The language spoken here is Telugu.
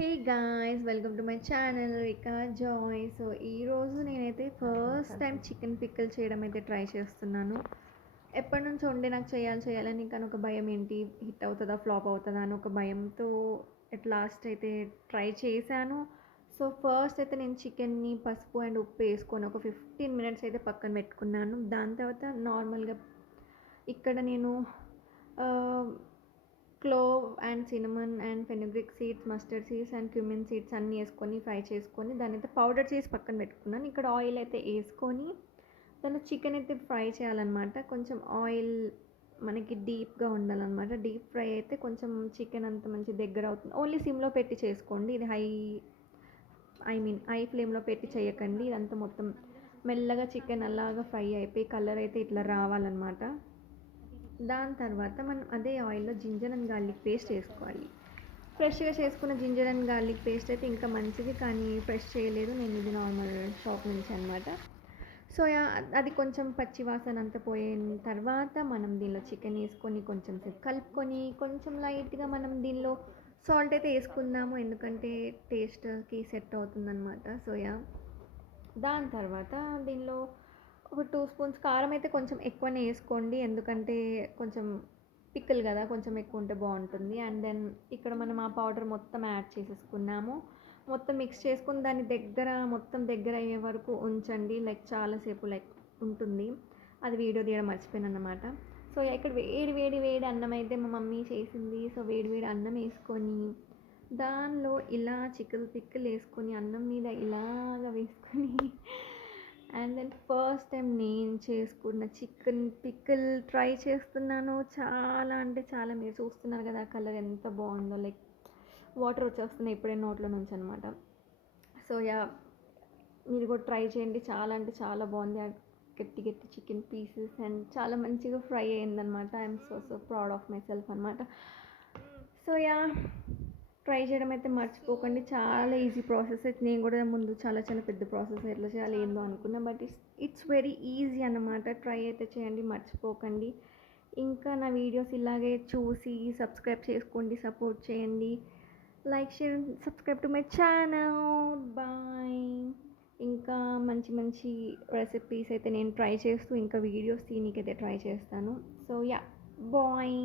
Hey guys, welcome to my channel Rica Joy. So ఈరోజు నేనైతే ఫస్ట్ టైం చికెన్ పిక్కల్ చేయడం అయితే ట్రై చేస్తున్నాను. ఎప్పటి నుంచో ఉండే నాకు చేయాలని, కానీ ఒక భయం, ఏంటి హిట్ అవుతుందా ఫ్లాప్ అవుతుందా అని ఒక భయంతో ఎట్ లాస్ట్ అయితే ట్రై చేశాను. సో ఫస్ట్ అయితే నేను చికెన్ని పసుపు అండ్ ఉప్పు వేసుకొని ఒక 15 మినిట్స్ అయితే పక్కన పెట్టుకున్నాను. దాని తర్వాత నార్మల్గా ఇక్కడ నేను clove and cinnamon and fenugreek seeds, mustard seeds and cumin seeds అన్నీ వేసుకొని ఫ్రై చేసుకొని దాన్ని అయితే పౌడర్ చేసి పక్కన పెట్టుకున్నాను. ఇక్కడ ఆయిల్ అయితే వేసుకొని దానిలో చికెన్ అయితే ఫ్రై చేయాలన్నమాట. కొంచెం ఆయిల్ మనకి డీప్గా ఉండాలన్నమాట. డీప్ ఫ్రై అయితే కొంచెం చికెన్ అంత మంచి దగ్గర అవుతుంది. ఓన్లీ సిమ్లో పెట్టి చేసుకోండి. ఇది హై ఫ్లేమ్లో పెట్టి చేయకండి. ఇదంతా మొత్తం మెల్లగా చికెన్ అలాగా ఫ్రై అయిపోయి కలర్ అయితే ఇట్లా రావాలన్నమాట. దాని తర్వాత మనం అదే ఆయిల్లో జింజర్ అండ్ గార్లిక్ పేస్ట్ వేసుకోవాలి. ఫ్రెష్గా చేసుకున్న జింజర్ అండ్ గార్లిక్ పేస్ట్ అయితే ఇంకా మంచిది, కానీ ఫ్రెష్ చేయలేదు నేను, ఇది నార్మల్ షాప్ నుంచి అనమాట. సో అది కొంచెం పచ్చి వాసన అంతా పోయిన తర్వాత మనం దీనిలో చికెన్ వేసుకొని కొంచెం సేపు కలుపుకొని కొంచెం లైట్గా మనం దీనిలో సాల్ట్ అయితే వేసుకుందాము, ఎందుకంటే టేస్ట్కి సెట్ అవుతుందన్నమాట. దాని తర్వాత దీనిలో ఒక 2 స్పూన్స్ కారం అయితే కొంచెం ఎక్కువనే వేసుకోండి, ఎందుకంటే కొంచెం పిక్కలు కదా, కొంచెం ఎక్కువ ఉంటే బాగుంటుంది. అండ్ దెన్ ఇక్కడ మనం ఆ పౌడర్ మొత్తం యాడ్ చేసేసుకున్నాము. మొత్తం మిక్స్ చేసుకుని దాన్ని మొత్తం దగ్గర అయ్యే వరకు ఉంచండి. చాలాసేపు ఉంటుంది. అది వీడియో తీయడం మర్చిపోయాను అన్నమాట. సో ఇక్కడ వేడి అన్నం అయితే మా మమ్మీ చేసింది. సో వేడి అన్నం వేసుకొని దానిలో ఇలా చికెన్ పిక్కలు వేసుకొని అన్నం మీద ఇలాగ వేసుకొని అండ్ దెన్ ఫస్ట్ టైం నేను చేసుకున్న చికెన్ పిక్కల్ ట్రై చేస్తున్నాను. చాలా అంటే చాలా, మీరు చూస్తున్నారు కదా కలర్ ఎంత బాగుందో, వాటర్ వచ్చేస్తున్నాయి ఇప్పుడే నోట్లో నుంచి అనమాట. సో మీరు కూడా ట్రై చేయండి. చాలా అంటే చాలా బాగుంది. గట్టి చికెన్ పీసెస్ అండ్ చాలా మంచిగా ఫ్రై అయిందనమాట. I'm so proud of my self అనమాట. సో ట్రై చేయడం అయితే మర్చిపోకండి. చాలా ఈజీ ప్రాసెస్. అయితే నేను కూడా ముందు చాలా పెద్ద ప్రాసెస్ ఎట్లా చేయాలి ఏందో అనుకున్నా, బట్ ఇట్స్ వెరీ ఈజీ అన్నమాట. ట్రై అయితే చేయండి, మర్చిపోకండి. ఇంకా నా వీడియోస్ ఇలాగే చూసి సబ్స్క్రైబ్ చేసుకోండి, సపోర్ట్ చేయండి. Like, share, subscribe to my channel. Bye. ఇంకా మంచి రెసిపీస్ అయితే నేను ట్రై చేస్తూ ఇంకా వీడియోస్ తీయనీకైతే ట్రై చేస్తాను. So bye.